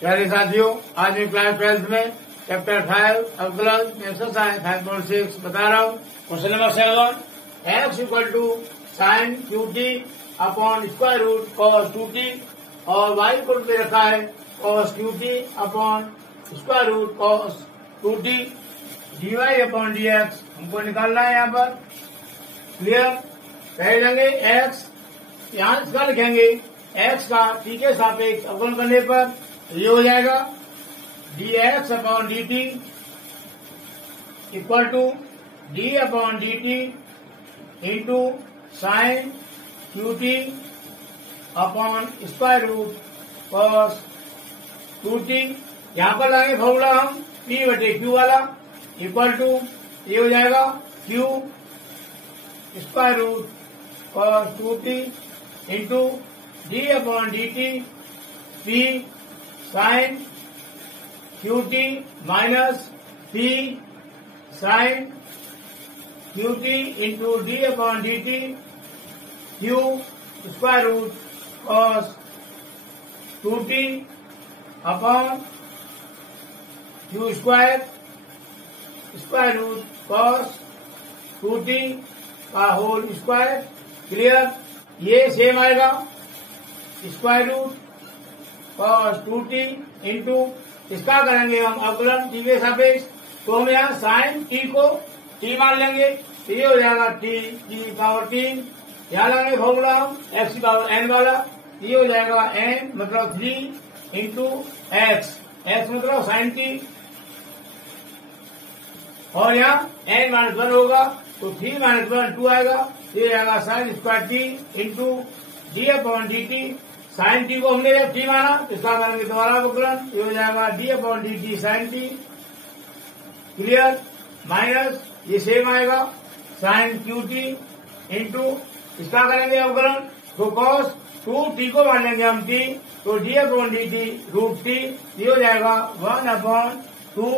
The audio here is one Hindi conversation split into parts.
प्यारे साथियों, आज मैं क्लास 12 में चैप्टर 5 अवकलन एक्सरसाइज 5.6 बता रहा हूँ। Question number 7, x equal to sine Q t upon square root cos 2t और वाई इक्वल पे रखा है cos Q t upon square root cos 2t dy upon dx हमको निकालना है। यहाँ पर क्लियर कह देंगे एक्स, यहाँ इसका लिखेंगे एक्स का टी के सापेक्ष अवकलन करने पर ये हो जाएगा dx upon dt equal to d upon dt into sine Q t upon square root cos 2t। यहाँ पर लाएंगे फॉर्मूला हम p बटे q वाला इक्वल टू ये हो जाएगा q square root cos 2t into d upon dt p sine Q t minus p sine Q t into d upon dt q square root cos 2t upon q square root cos 2t का होल स्क्वायर। क्लियर, ये सेम आएगा square root cos 2t into इसका करेंगे हम अवकलन टी के सापेक्ष, तो हम यहाँ साइन टी को t मान लेंगे तो ये हो जाएगा t पावर 3। यहाँ लेंगे फॉर्मूला हम x की पावर n वाला, ये हो जाएगा n मतलब 3 इंटू x मतलब साइन टी और यहाँ n -1 होगा तो 3 -1 2 आएगा, ये आएगा sine square t into D upon D t. Sine t को हमने जब टी माना तो इसका करेंगे दोबारा अवकलन, ये हो जाएगा d upon D t sine t. Clear, minus ये सेम आएगा साइन क्यू टी इंटू इसका करेंगे अवकलन, तो कॉस 2t को मान लेंगे हम t, तो d upon D t root t, ये हो जाएगा 1 अपॉन 2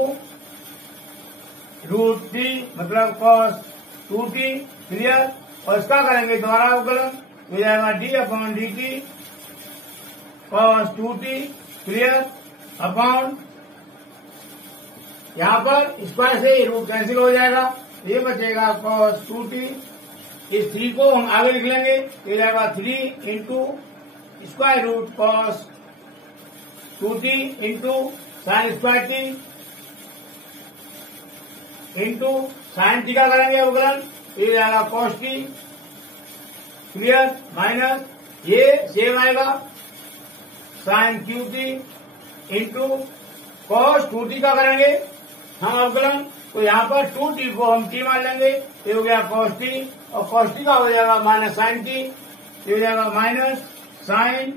रूट टी मतलब कॉस 2t। क्लियर, और इसका करेंगे दोबारा अवकलन, हो जाएगा d upon D t cos 2t। Clear, upon यहाँ पर स्क्वायर से रूट कैंसिल हो जाएगा, ये बचेगा कॉस 2t। इस 3 को हम आगे लिख लेंगे, ये जाएगा 3 into square root cos 2t into sine square t into sine t का करेंगे अवकलन, ये जाएगा कॉस टी। क्लियर, माइनस ये सेम आएगा sine Q t into cos 2t का करेंगे हम अवकलन, तो यहाँ पर 2t को हम t मान लेंगे, ये हो गया कॉस टी और कॉस टी का हो जाएगा माइनस साइन टी, ये हो जाएगा minus sign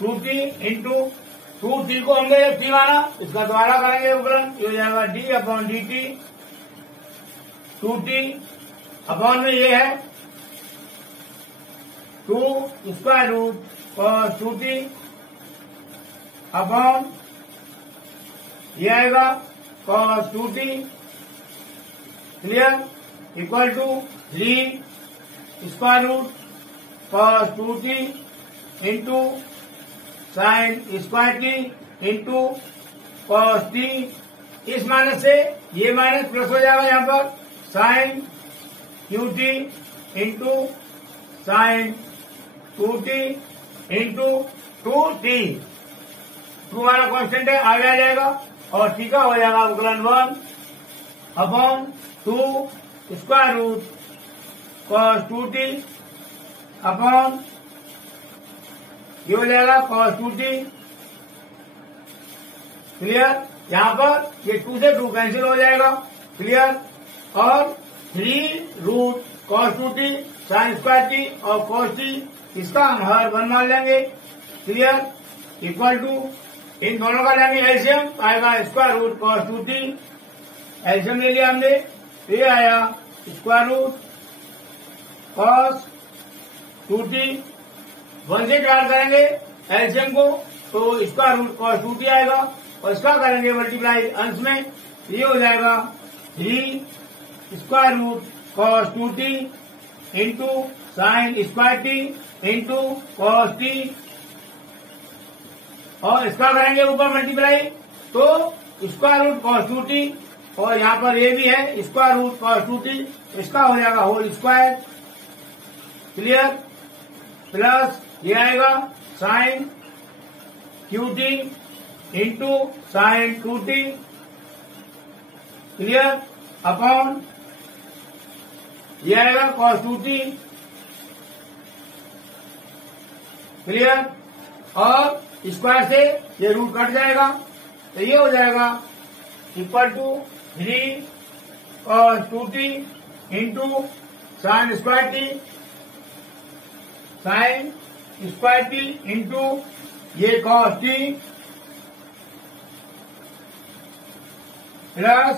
2t into 2t को हमने जब t माना इसका दोबारा करेंगे अवकलन, ये हो जाएगा d upon D T 2t upon में ये है 2 square root cos 2t upon ये आएगा cos 2t। Clear, equal to 3 square root cos 2t into sine square t into cos t. इस माइनस से ये माइनस प्लस हो जाएगा, यहाँ पर sine Q t into sine 2t into 2t, 2 वाला कॉन्स्टेंट है आगे आ जाएगा और टी का हो जाएगा अवकलन 1 upon 2 square root cos 2t upon ये हो जाएगा कॉस 2t। क्लियर, यहाँ पर ये 2 से 2 कैंसिल हो जाएगा। क्लियर, और 3 root cos 2t sine square t और कॉस टी इसका हम हर 1 मान लेंगे। क्लियर, इक्वल टू इन दोनों का लेंगे एलसीएम, आएगा square root cos 2t, LCM ले लिया हमने, ये आया स्क्वायर रूट कॉस 2t। 1 से डिवाइड करेंगे एलसीएम को तो स्क्वायर रूट कॉस 2t आएगा और इसका करेंगे मल्टीप्लाई अंश में, ये हो जाएगा 3 square root cos 2t into sine square t into cos t और इसका करेंगे ऊपर मल्टीप्लाई तो स्क्वायर रूट कॉस 2t और यहाँ पर ये भी है स्क्वायर रूट कॉस 2t, इसका हो जाएगा होल स्क्वायर। क्लियर। प्लस ये आएगा sine QT into sine 2t। Clear. Upon ये आएगा कॉस 2t। क्लियर। और स्क्वायर से ये रूट कट जाएगा तो ये हो जाएगा equal to 3 cos 2t into sine square t, sine square t into ये कॉस टी प्लस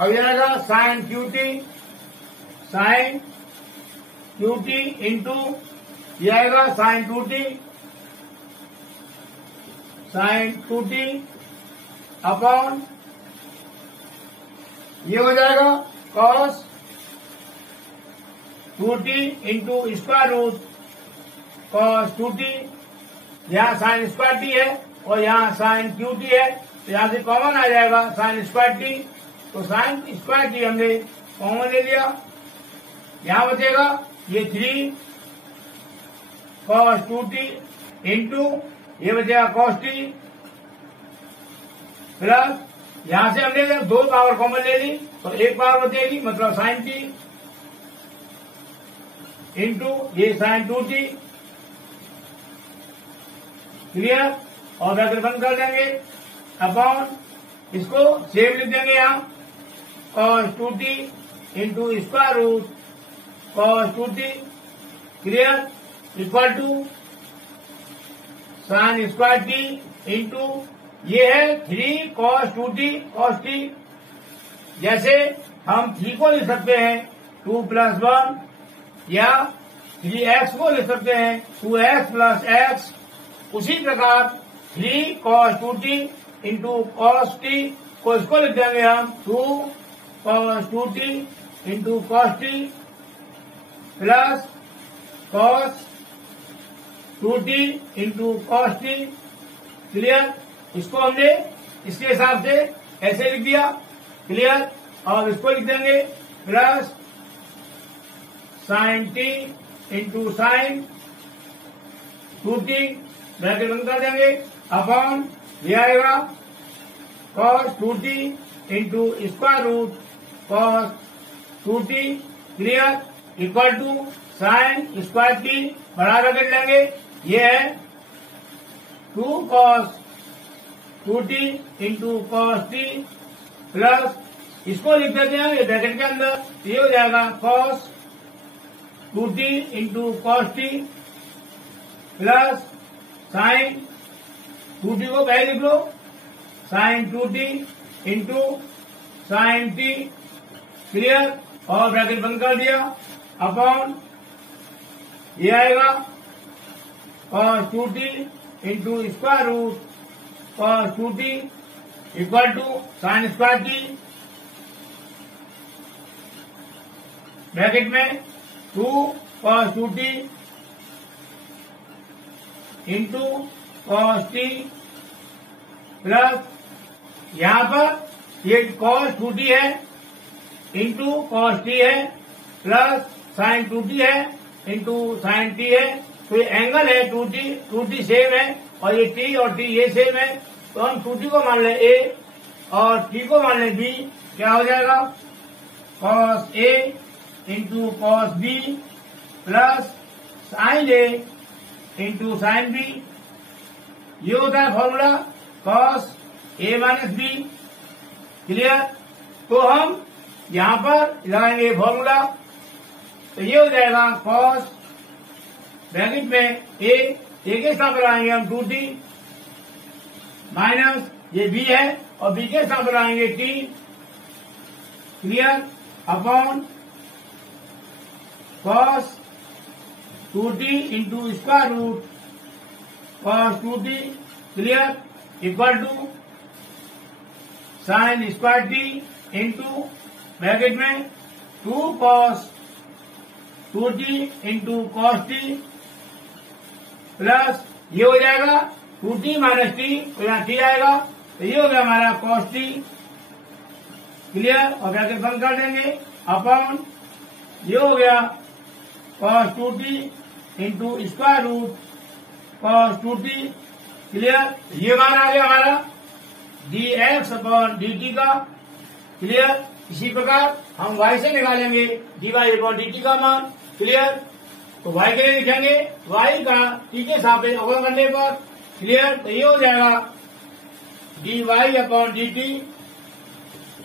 अब ये आएगा साइन QT इंटू ये आएगा साइन 2t अपॉन ये हो जाएगा cos 2t into square root cos 2t। यहाँ साइन स्क्वायर टी है और यहाँ साइन QT है तो यहाँ से कॉमन आ जाएगा साइन स्क्वायर टी, तो साइन स्क्वायर टी हमने कॉमन ले लिया। यहाँ बचेगा ये 3 कॉस 2t इंटू ये बचेगा कॉस टी प्लस यहां से हमने 2 पावर कॉमन ले ली तो 1 पावर बचेगी मतलब साइन टी इंटू ये साइन 2t। क्लियर। और ब्रैकेट बंद कर देंगे अपॉन इसको सेम लिख देंगे यहाँ cos 2t into square root cos 2t। Clear. Equal to sine square t into ये है 3 कॉस 2t कॉस t। जैसे हम 3 को लिख सकते हैं 2 प्लस 1 या 3x को लिख सकते हैं 2x प्लस x, उसी प्रकार 3 cos 2t into cos t को इसको लिख देंगे हम 2 cos 2t into cos t plus cos 2t into cos t। Clear. इसको हमने इसके हिसाब से ऐसे लिख दिया। क्लियर। और इसको लिख देंगे plus sine t into sine 2t bracket बंद कर देंगे अपॉन ये आएगा cos 2t into square root cos 2t। Clear. Equal to sine square t बड़ा ब्रैकेट लेंगे ये है 2 cos 2t into cos t plus इसको लिख देते हैं ये ब्रैकेट के अंदर ये हो जाएगा cos 2t into cos t plus sine 2t को पहले लिख लो sine 2t into sine t। Clear. और ब्रैकेट बंद कर दिया अपॉन ये आएगा cos 2t into square root cos 2t equal to sine square t bracket में 2 cos 2t into cos t plus यहाँ पर ये कॉस 2t है इंटू कॉस t है प्लस साइन 2t है इंटू साइन t है तो ये एंगल है 2t सेम है और ये t और t ये सेम है तो हम 2t को मान लें a और t को मान लें b। क्या हो जाएगा cos a into cos b plus sign a into sine b। ये होता है formula cos a minus b। Clear. तो हम यहाँ पर लगाएंगे फॉर्मूला तो ये हो जाएगा कॉस ब्रैकेट में a के साथ लगाएंगे हम 2t माइनस ये b है और b के साथ लगाएंगे t। Clear. Upon cos 2t into square root cos 2t। Clear. Equal to sine square t into bracket में 2 cos 2t into cos t plus ये हो जाएगा 2t माइनस टी, तो यहाँ टी आएगा, तो ये हो गया हमारा cos t। क्लियर, और ब्रैकेट बंद कर देंगे, अपॉन ये हो गया cos 2t into square root cos 2t। Clear, ये मान आ गया हमारा dx अपॉन dt का। क्लियर, इसी प्रकार हम y से निकालेंगे dy अपॉन dt का मान। क्लियर, तो y के लिए लिखेंगे y का t के सापेक्ष अवकलन करने पर। क्लियर, तो ये हो जाएगा dy upon dt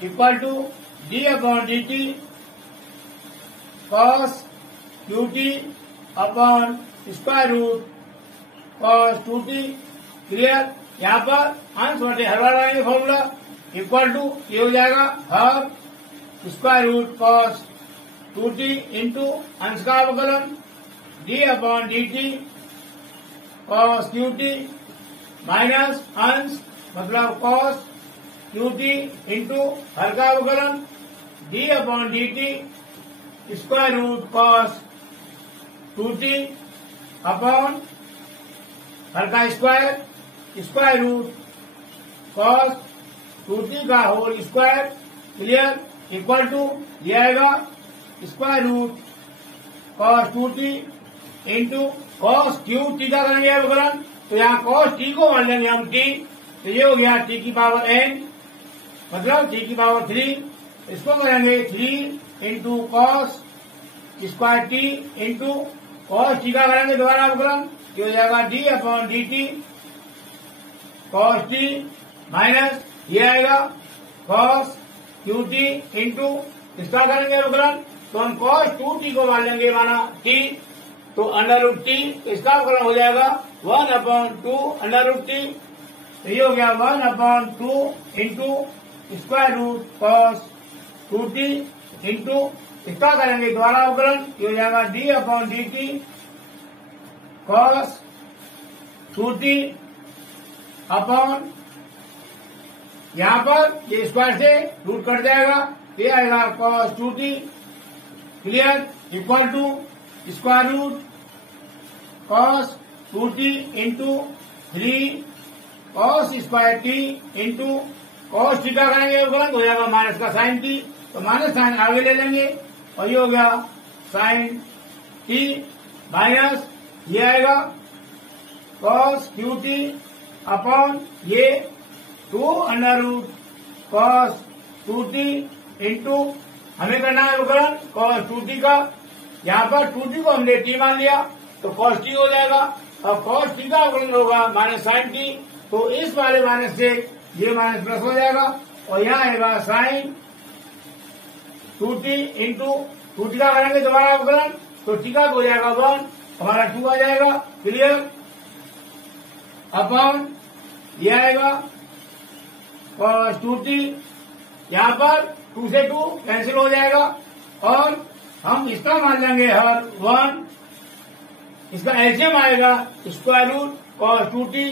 equal to d upon dt cos qt upon square root cos 2t। Clear, यहाँ पर अंश बटे हर बार आएंगे फॉर्मूला, इक्वल टू ये हो जाएगा हर square root cos 2t into अंश का अवकलन d upon dt cos qt minus अंश मतलब cos qt इंटू हर का अवकलन d upon dt square root cos 2t upon हर का स्क्वायर रूट cos 2t का whole square. Clear, equal to दिया आएगा square root cos 2t into cos qt का करेंगे अवकलन, तो यहाँ cos t को मान लेंगे हम t, तो ये हो गया t की पावर n मतलब t की पावर 3। इसको करेंगे 3 into cos square t into cos t का करेंगे दोबारा अवकलन, ये हो जाएगा d upon dt cos t minus ये आएगा cos qt इंटू इसका करेंगे अवकलन, तो हम cos 2t को मान लेंगे माना t, तो अंडर रूट टी, इसका अवकलन हो जाएगा 1 अपॉन 2 अंडर रूट टी, तो ये हो गया 1 upon 2 into square root cos 2t into इसका करेंगे दोबारा अवकलन, ये हो जाएगा d upon dt cos 2t upon यहाँ पर ये स्क्वायर से रूट कट जाएगा, ये आएगा cos 2t। Clear, equal to square root cos 2t into 3 cos square t into cos theta करेंगे अवकलन, हो जाएगा माइनस का साइन t, तो माइनस साइन आगे ले लेंगे और ये हो गया साइन t माइनस ये आएगा cos qt अपॉन ये 2 under root cos 2t into हमें करना है अवकलन cos 2t का, यहाँ पर 2t को हमने t मान लिया तो cos t हो जाएगा, और cos t का अवकलन होगा माइनस साइन t, तो इस वाले माइनस से ये माइनस प्लस हो जाएगा और यहाँ आएगा साइन 2t इंटू 2t का करेंगे दोबारा अवकलन, तो t का हो जाएगा 1, हमारा 2 आ जाएगा। क्लियर, अपॉन ये आएगा cos 2t, यहाँ पर 2 से 2 कैंसिल हो जाएगा और हम इसका मान लेंगे हर 1, इसका एलसीएम आएगा square root cos 2t,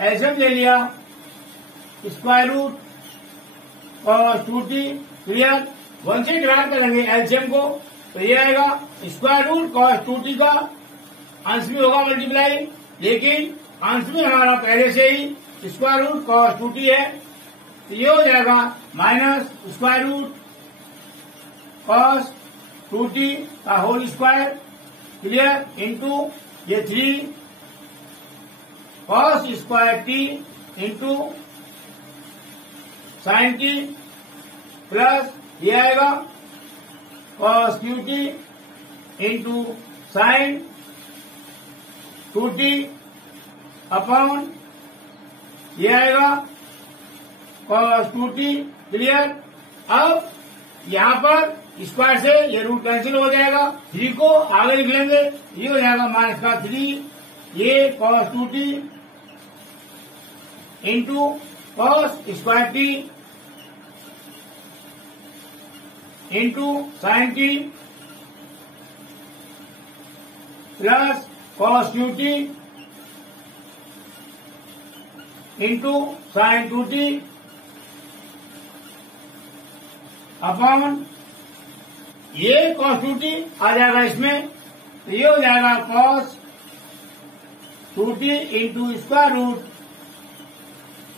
LCM ले लिया square root cos 2t। Clear, 1 से डिवाइड करेंगे एलसीएम को, तो ये आएगा स्क्वायर रूट cos 2t का अंश भी होगा मल्टीप्लाई, लेकिन अंश में हमारा पहले से ही स्क्वायर रूट cos 2t है, तो ये हो जाएगा minus square root cos 2t का होल स्क्वायर। क्लियर, इंटू ये 3 cos square t into sine t plus ये आएगा cos qt into sine 2t upon ये आएगा cos 2t। क्लियर, अब यहाँ पर स्क्वायर से ये रूट कैंसिल हो जाएगा, 3 को आगे लिख लेंगे, ये हो जाएगा माइनस का 3 ये cos 2t into cos square t into sine t plus cos qt into sine 2t upon ये cos 2t आ जाएगा इसमें, तो ये हो जाएगा cos 2t into square root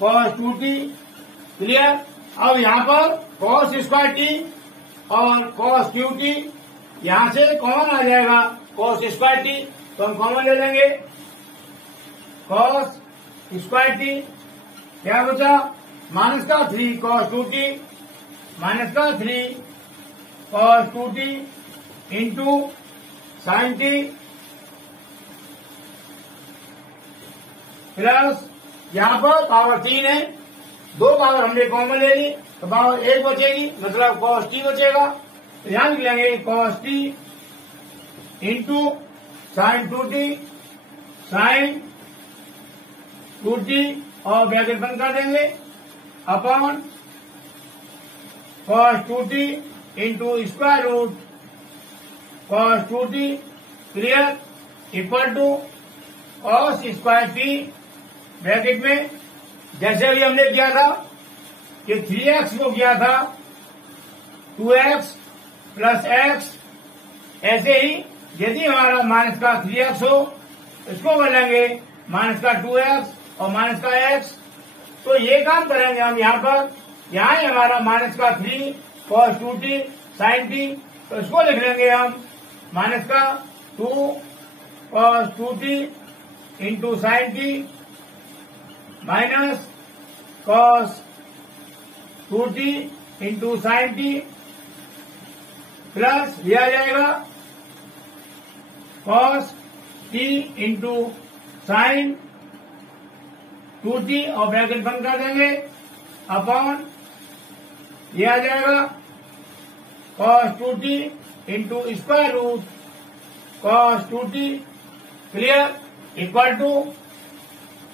cos 2t। Clear. अब यहाँ पर cos स्क्वायर टी और cos qt, यहाँ से कॉमन आ जाएगा cos स्क्वायर टी, तो हम कॉमन ले लेंगे cos स्क्वायर टी। क्या बचा? माइनस का 3 cos 2t माइनस का 3 cos 2t into sine t plus यहाँ पर पावर 3 है, 2 पावर हमने कॉमन ले ली तो पावर 1 बचेगी, मतलब cos t बचेगा। तो यहाँ लिख लेंगे cos t into sine 2t sine 2t और ब्रैकेट बंद कर देंगे upon cos 2t into square root cos 2t। Clear. Equal to cos square t bracket में जैसे अभी हमने किया था कि 3x को किया था 2x प्लस x, ऐसे ही यदि हमारा माइनस का 3x हो इसको बदलेंगे माइनस का 2x और माइनस का x। तो ये काम करेंगे हम यहाँ पर, यहाँ ही हमारा माइनस का 3 cos 2t साइन t, तो इसको लिख लेंगे हम माइनस का 2 cos 2t into sine t minus cos 2t into sine t plus लिया जाएगा cos t into sine 2t और ब्रैकेट बंद कर देंगे अपॉन लिया जाएगा cos 2t into square root cos 2t। Clear. Equal to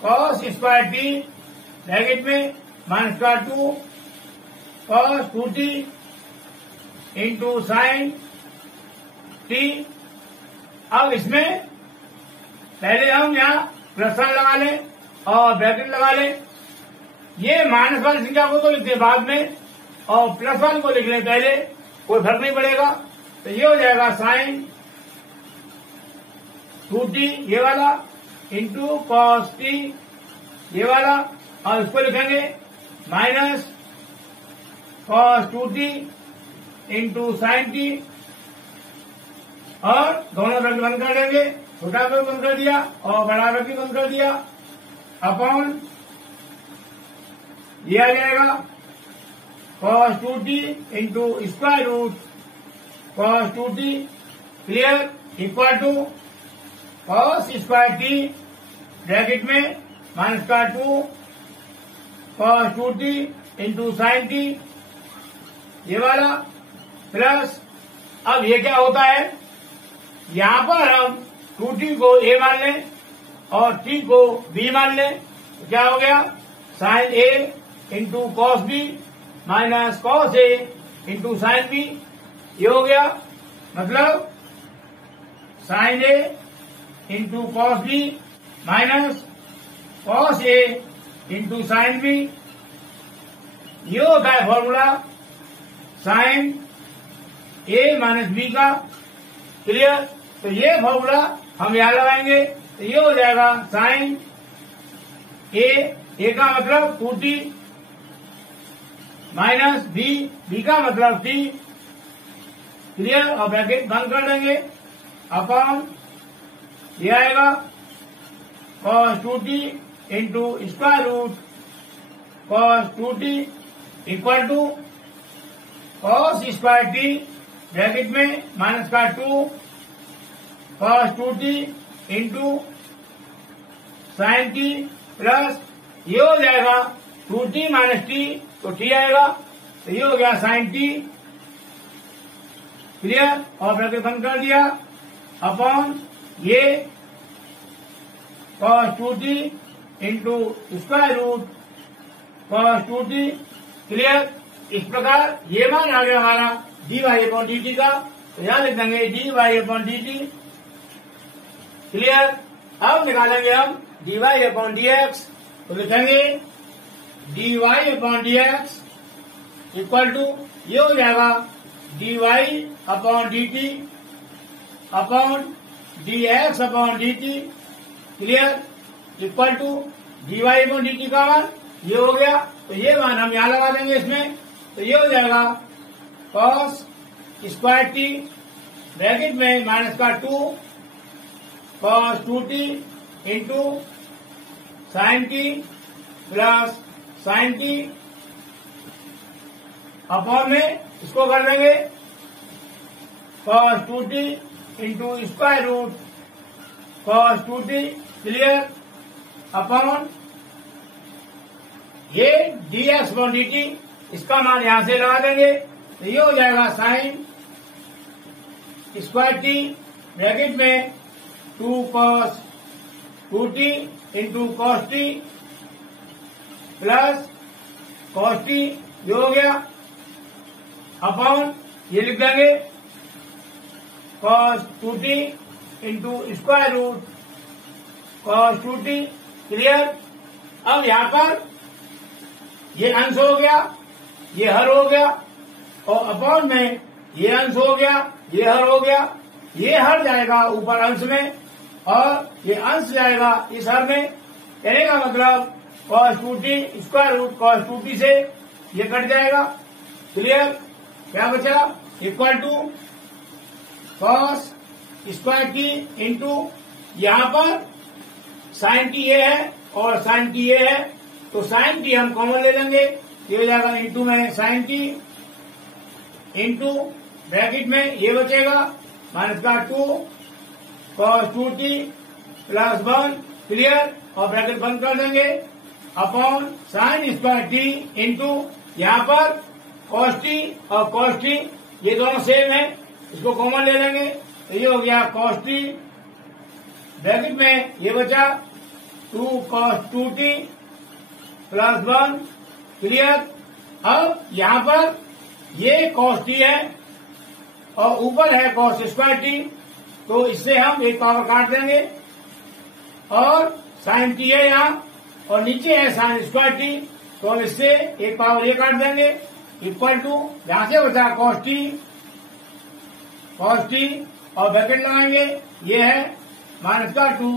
cos square t bracket में माइनस का 2 cos 2t into sine t। अब इसमें पहले हम यहाँ प्लस वन लगा लें और ब्रैकेट लगा लें। ये माइनस वाली संख्या को तो लिखते बाद में और प्लस वन को लिख लें पहले, कोई फर्क नहीं पड़ेगा। तो ये हो जाएगा साइन 2t ये वाला इंटू cos t ये वाला, और इसको लिखेंगे minus cos 2t into sine t, और दोनों ब्रैकेट बंद कर देंगे, छोटा ब्रैकेट बंद कर दिया और बड़ा ब्रैकेट बंद कर दिया अपॉन दिया जाएगा cos 2t into square root cos 2t। Clear. Equal to cos square t bracket में माइनस का 2 cos 2t into sine t ये वाला प्लस, अब ये क्या होता है, यहाँ पर हम 2t को a मान लें और t को b मान लें, तो क्या हो गया sine a into cos b minus cos a into sine b, ये हो गया। मतलब sine a into cos b minus cos a into sine b, ये होता है formula sine a minus b का। क्लियर। तो ये फॉर्मूला हम यहाँ लगाएंगे, तो ये हो जाएगा साइन a का मतलब 2t माइनस b का मतलब t। क्लियर। और ब्रैकेट बंद कर देंगे अपॉन ये आएगा cos 2t into square root cos 2t equal to cos square t bracket में माइनस का 2 cos 2t into sine t plus ये हो जाएगा 2t माइनस t, तो t आएगा, तो ये हो गया साइन t। क्लियर। और ब्रैकेट बंद कर दिया अपॉन ये cos 2t into square root cos 2t। Clear. इस प्रकार ये मान आ गया हमारा dy/dt का, तो यहाँ लिख देंगे dy/dt। क्लियर। अब निकालेंगे हम dy/dx, तो लिखेंगे dy/dx इक्वल टू ये हो जाएगा dy/dt upon dx/dt। Clear. Equal to dy upon dt का मान ये हो गया। तो ये मान हम यहां लगा देंगे इसमें, तो ये हो जाएगा cos स्क्वायर टी ब्रैकेट में माइनस का 2 cos 2t into sine t plus sine t upon में इसको कर देंगे cos 2t into square root cos 2t clear upon ये dx अपॉन dt, इसका मान यहां से लगा देंगे। तो ये हो जाएगा साइन स्क्वायर टी ब्रैकेट में 2 cos 2t into cos t plus cos t, ये हो गया अपॉन ये लिख देंगे cos 2t into square root cos 2t clear. अब यहां पर ये अंश हो गया, ये हर हो गया, और अपॉन में ये अंश हो गया, ये हर हो गया, ये हर जाएगा ऊपर अंश में और ये अंश जाएगा इस हर में। कहने का मतलब cos 2t square root cos 2t से ये कट जाएगा क्लियर। क्या बचा equal to cos square t into यहां पर साइन टी ये है और साइन टी ये है, तो साइन टी हम कॉमन ले लेंगे, ये हो जाएगा इंटू में साइन टी इंटू ब्रैकेट में ये बचेगा माइनस का 2 cos 2t प्लस 1 क्लियर, और ब्रैकेट बंद कर देंगे upon sine square t into यहां पर cos t और cos t ये दोनों सेम है, इसको कॉमन ले लेंगे। तो ये हो गया cos t ब्रैकेट में ये बचा 2 cos 2t प्लस 1 क्लियर। अब यहां पर ये cos t है और ऊपर है cos स्क्वायर t, तो इससे हम एक पावर काट देंगे और साइन t है यहाँ और नीचे है साइन स्क्वायर t, तो हम इससे एक पावर ये काट देंगे इक्वल टू यहां से बचा cos t और ब्रैकेट लगाएंगे, ये है माइनस का 2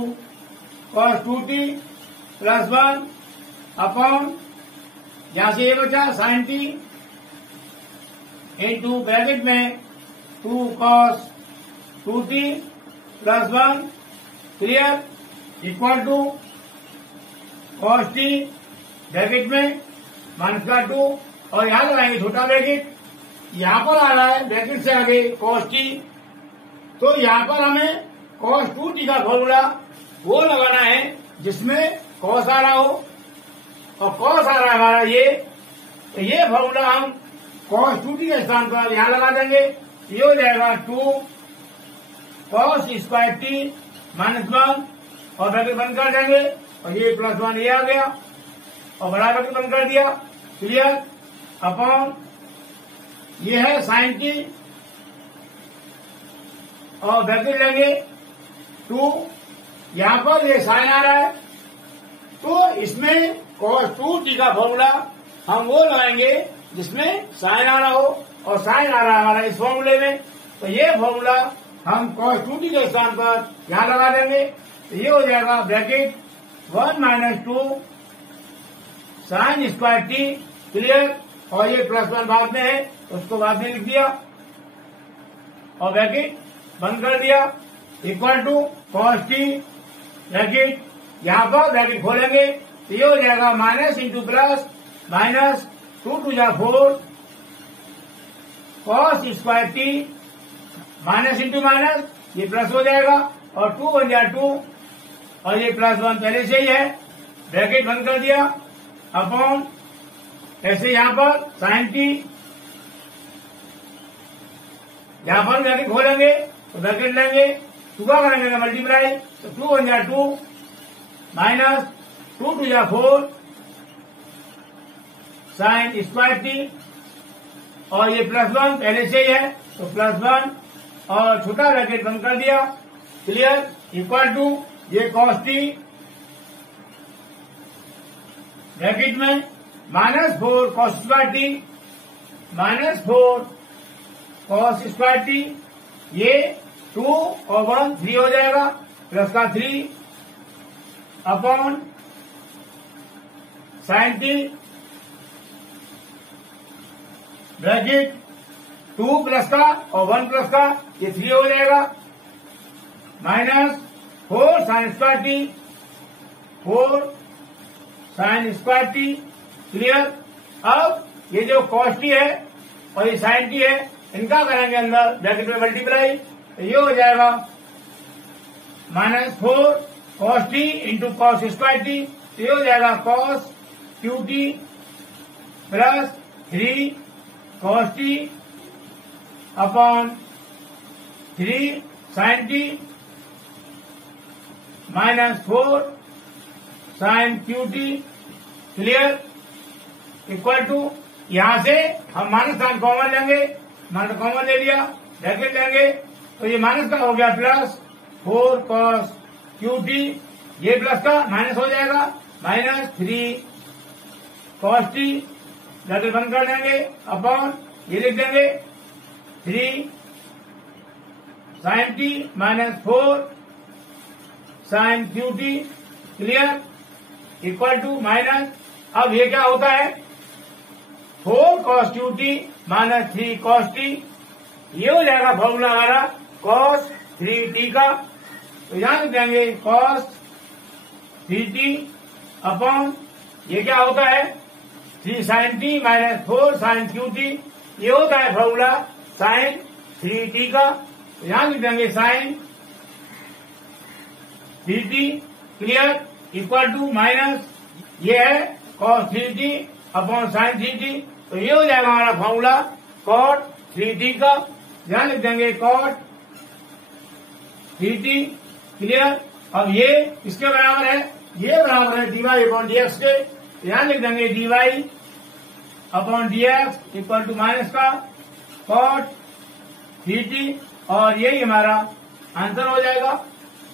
cos 2t प्लस 1 अपॉन यहां से ये बचा साइन t इंटू ब्रैकेट में 2 cos 2t plus 1 clear equal to cos t bracket में माइनस का 2 और यहां लगाएंगे छोटा ब्रैकेट, यहां पर आ रहा है ब्रैकेट से आगे cos t, तो यहां पर हमें cos 2t का फॉर्मूला वो लगाना है जिसमें cos आ रहा हो, और cos आ रहा है हमारा ये, तो ये फॉर्मूला हम cos 2t के स्थान पर यहां लगा देंगे। ये हो जाएगा 2 cos स्क्वायर t माइनस 1 और ब्रैकेट बंद कर देंगे और ये प्लस 1 ये आ गया और बड़ा ब्रैकेट बंद कर दिया क्लियर अपॉन ये है साइन t और ब्रैकेट लेंगे 2, यहां पर ये साइन आ रहा है, तो इसमें cos 2t का फॉर्मूला हम वो लगाएंगे जिसमें साइन आ रहा हो, और साइन आ रहा है हमारा इस फॉर्मूले में, तो ये फॉर्मूला हम cos 2t के स्थान पर यहां लगा देंगे। तो ये हो जाएगा bracket 1 minus 2 sign square T clear, और ये प्लस 1 बाद में है तो उसको बाद में लिख दिया और ब्रैकेट बंद कर दिया equal to cos t bracket यहां पर ब्रैकेट खोलेंगे, तो ये हो जाएगा माइनस इंटू प्लस माइनस 2 टू जा 4 cos square t minus into minus ये प्लस हो जाएगा और 2 बन जाए 2 और ये प्लस 1 पहले से ही है, ब्रैकेट बंद कर दिया अपॉन ऐसे यहां पर साइन टी, यहां पर ब्रैकेट खोलेंगे तो ब्रैकेट लेंगे 2 का करेंगे मल्टीप्लाई, तो 2 बन जाए 2 माइनस 2 टू जा 4 साइन स्क्वायर टी और ये प्लस 1 पहले से ही है तो प्लस 1 और छोटा ब्रैकेट बंद कर दिया क्लियर इक्वल टू ये cos t ब्रैकेट में minus 4 cos square t minus 4 cos square T, ये 2 और 1 3 हो जाएगा प्लस का 3 upon sine T bracket 2 plus का और 1 प्लस का ये 3 हो जाएगा minus 4 sign square T 4 sign square T clear. अब ये जो कॉस टी है और ये साइन टी है इनका करेंगे अंदर ब्रैकेट में मल्टीप्लाई तो ये हो जाएगा -4 cos t into cos square t तो ये हो जाएगा cos Q t plus 3 cos t upon 3 sine t -4 sine Q t clear equal to यहां से हम माइनस साइन कॉमन लेंगे माइनस कॉमन ले लिया ब्रैकेट लेंगे तो ये माइनस का हो गया प्लस 4 कॉस क्यू टी ये प्लस का माइनस हो जाएगा -3 कॉस टी ब्रैकेट बंद कर देंगे अपॉन ये लिख देंगे 3 sine t -4 sine Q t clear equal to minus अब ये क्या होता है 4 cos Q t -3 cos t ये हो जाएगा फॉर्मूला हमारा कॉस 3 टी का तो यहां लिख देंगे कॉस 3 टी अपॉन ये क्या होता है 3 sine t -4 sine Q t ये होता है फॉर्मूला साइन 3 टी का तो यहां लिख देंगे sine 3 t clear equal to minus ये है cos 3 t upon sine 3 t तो ये हो जाएगा हमारा फॉर्मूला कॉट 3 टी का यहां लिख देंगे कॉट 3 टी क्लियर। अब ये इसके बराबर है ये बराबर है डीवाई अपॉन डीएक्स के यहां लिख देंगे dy upon dx equal to minus का कॉट 3 टी और यही हमारा आंसर हो जाएगा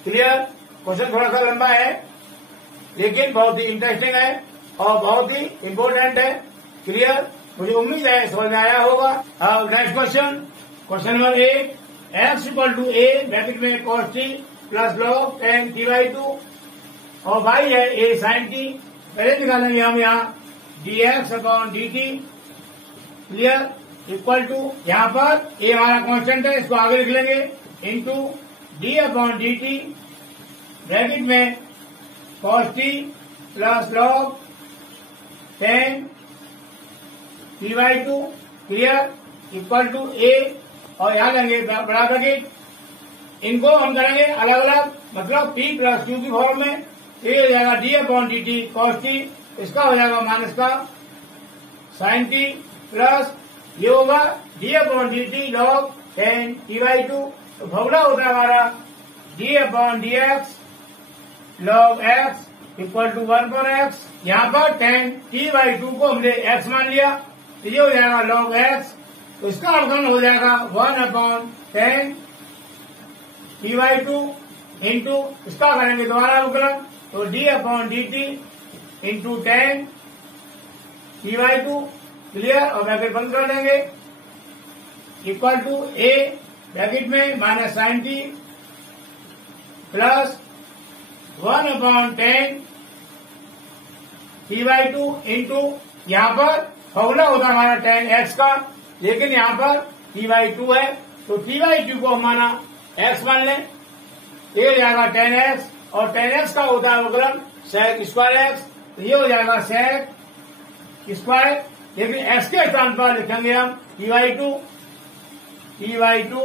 क्लियर। क्वेश्चन थोड़ा सा लंबा है लेकिन बहुत ही इंटरेस्टिंग है और बहुत ही इम्पोर्टेंट है क्लियर। मुझे उम्मीद है समझ में आया होगा। अब next question number 8 X equal to A bracket में cos T plus log ten T by 2 और वाई है ए साइन टी पहले निकालेंगे हम यहाँ d x upon D t clear equal to यहाँ पर ए हमारा कांस्टेंट है इसको आगे लिख लेंगे into D upon D T bracket में cos T plus log 10 T by 2 clear equal to A और यहाँ लेंगे बड़ा ब्रैकेट इनको हम करेंगे अलग अलग मतलब पी प्लस क्यू की फॉर्म में ये हो जाएगा d upon D t cos t इसका हो जाएगा माइनस का साइन टी प्लस ये होगा d upon D t log 10 T by 2 तो फॉर्मूला होता है हमारा d upon d x log x equal to 1 पर एक्स यहाँ पर 10 टी बाई 2 को हमने एक्स मान लिया तो ये हो जाएगा लॉग एक्स तो इसका अवकलन हो जाएगा 1 अपॉन 10 टी बाई 2 इंटू इसका करेंगे दोबारा अवकलन तो d upon D t into 10 T by 2 clear और ब्रैकेट बंद कर देंगे इक्वल टू ए ब्रैकेट में minus sine t plus 1 upon 10 T by 2 into यहाँ पर फॉर्मूला होता है हमारा 10x का लेकिन यहाँ पर टी बाई 2 है तो टी बाई 2 को हमारा x मान लें ये हो जाएगा 10x और 10x का होता है अवकलन सेक स्क्वायर एक्स तो ये हो जाएगा सेक स्क्वायर लेकिन x के स्थान पर लिखेंगे हम टी बाई 2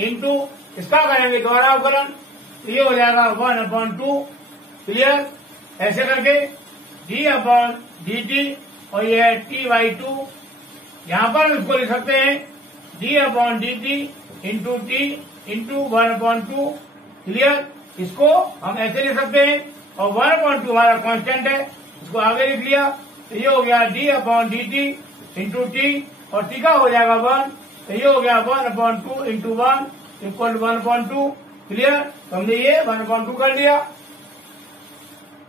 इंटू इसका करेंगे दोबारा अवकलन तो ये हो जाएगा 1 अपॉन 2 क्लियर ऐसे करके डी अपॉन डी टी और ये है टी बाई 2 यहाँ पर हम इसको लिख सकते हैं D upon D t into T into 1 upon 2 clear इसको हम ऐसे लिख सकते हैं और 1 अपॉन 2 हमारा कांस्टेंट है इसको आगे लिख लिया तो ये हो गया d upon D t into t और टी का हो जाएगा 1 तो ये हो गया 1 upon 2 into 1 equal to 1 upon 2 clear तो हमने ये 1 अपॉन 2 कर लिया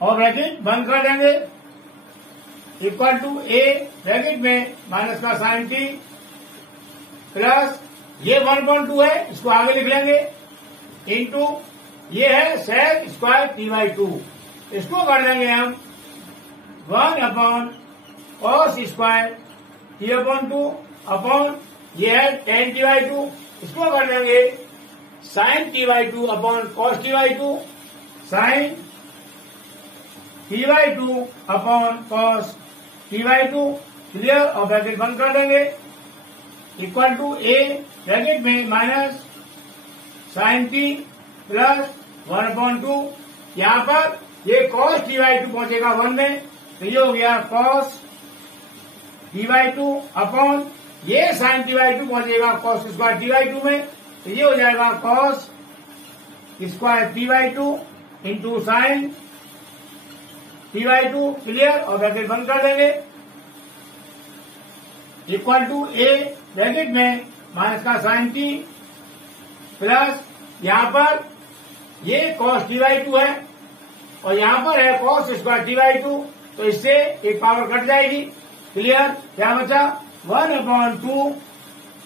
और ब्रैकेट बंद कर देंगे इक्वल टू ए ब्रैकेट में माइनस का साइन टी प्लस ये 1.2 है इसको आगे लिख लेंगे इंटू ये है सेक स्क्वायर टी बाई 2 इसको कर देंगे हम 1 upon cos square t upon 2 upon ये है tan t बाई 2, इसको कर देंगे sine t by 2 upon cos t by 2, sine t by 2 upon cos t by 2, clear. और ब्रैकेट बंद कर देंगे, इक्वल टू ए ब्रैकेट में माइनस साइन t प्लस 1/2, यहाँ पर ये कॉस t बाई 2 पहुंचेगा 1 में, तो ये हो गया कॉस t बाई 2 अपॉन ये साइन t बाई 2 पहुंचेगा कॉस स्क्वायर t बाई 2 में, तो ये हो जाएगा cos square t by 2 into sine t by 2, clear. और ब्रैकेट बंद कर देंगे, इक्वल टू ए ब्रैकेट में माइनस का साइन t प्लस यहाँ पर ये कॉस t बाई 2 है और यहाँ पर है कॉस स्क्वायर t बाई 2, तो इससे एक पावर कट जाएगी, क्लियर। क्या बचा 1/2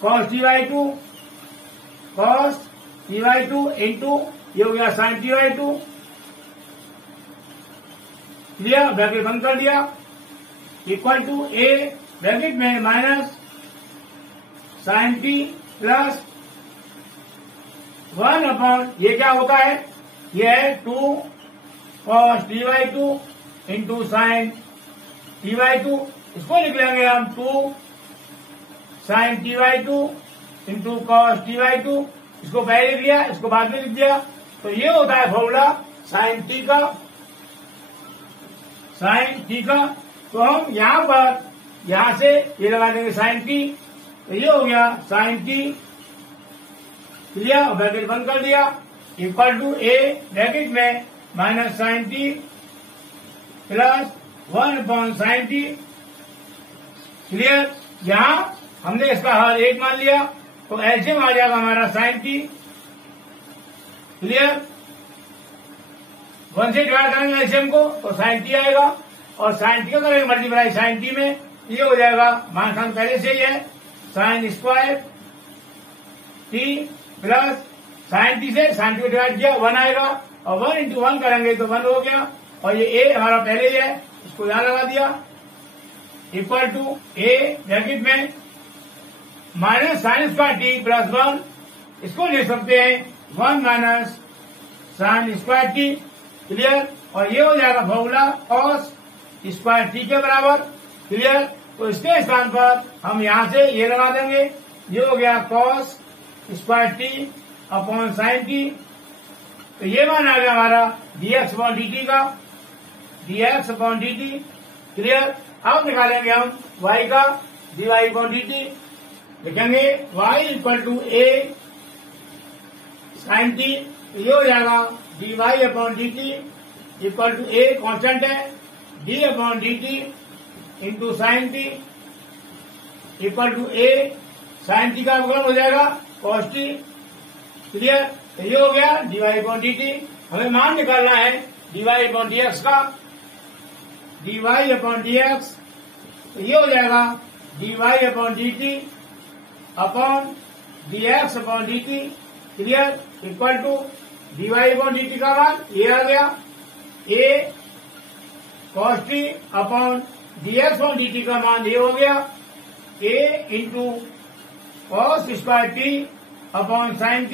cos t by 2, cos t by 2 into ये हो गया sine t by 2, clear. Bracket बंद कर दिया, इक्वल टू ए ब्रैकेट में माइनस साइन t प्लस 1 ये क्या होता है, ये है 2 cos t by 2 into sine t by 2, इसको लिख लेंगे हम 2 sine t by 2 into cos t by 2, इसको पहले लिख दिया, इसको बाद में लिख दिया, तो ये होता है फॉर्मूला साइन t का, साइन t का। तो हम यहाँ पर यहाँ से ये लगा देंगे साइन t, तो ये हो गया साइन t, क्लियर। ब्रैकेट बंद कर दिया, इक्वल टू ए ब्रैकेट में minus sine t plus 1/sin t, clear. यहाँ हमने इसका हर एक मान लिया, तो एलसीएम आ जाएगा हमारा साइन t, क्लियर। 1 से डिवाइड करेंगे एलसीएम को तो साइन t आएगा, और साइन t को करेंगे मल्टीप्लाई साइन t में, ये हो जाएगा मान पहले से ही है sign square t plus sine t से साइन t को डिवाइड किया 1 आएगा, और 1 इंटू 1 करेंगे तो 1 हो गया, और ये a हमारा पहले ही है, इसको यहां लगा दिया, इक्वल टू ए ब्रैकेट में minus sign square t plus 1, इसको लिख सकते हैं 1 minus sign square t, clear. और ये हो जाएगा फॉर्मूला कॉस स्क्वायर t के बराबर, क्लियर। तो इसके स्थान पर हम यहाँ से ये लगा देंगे, ये हो गया cos square t upon sine t, तो ये मान आ गया हमारा dx अपॉन dt का, dx अपॉन dt, क्लियर। अब निकालेंगे हम y का dy अपॉन dt, लिखेंगे y equal to a sine t, तो ये हो जाएगा dy upon dt equal to a constant है, d upon dt into sine t equal to a sine t का अवकलन हो जाएगा कॉस t, क्लियर। तो ये हो गया dy अपॉन dt। हमें मान निकालना है dy अपॉन dx का, dy अपॉन dx, तो ये हो जाएगा dy upon dt upon dx upon dt, clear, equal to dy upon dt का मान ये आ गया a cos t upon dx upon dt का मान ये हो गया a into cos square t upon sine t,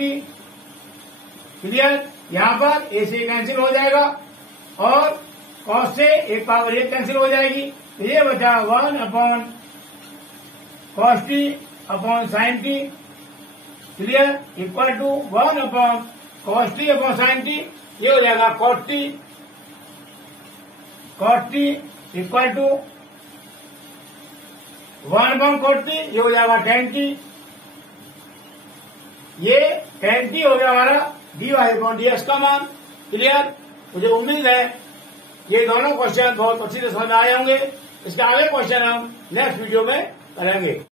clear. यहाँ पर a से कैंसिल हो जाएगा और कॉस से एक पावर एक कैंसिल हो जाएगी, तो ये बचा 1 upon cos t upon sine t, clear, equal to 1 upon cos t upon sine t, ये हो जाएगा cot t, cot t equal to 1 upon cot t, ये हो जाएगा tan t, ये tan t हो गया हमारा dy अपॉन dx का मान, क्लियर। मुझे उम्मीद है ये दोनों क्वेश्चन बहुत अच्छी से समझ आए होंगे। इसके आगे क्वेश्चन हम नेक्स्ट वीडियो में करेंगे।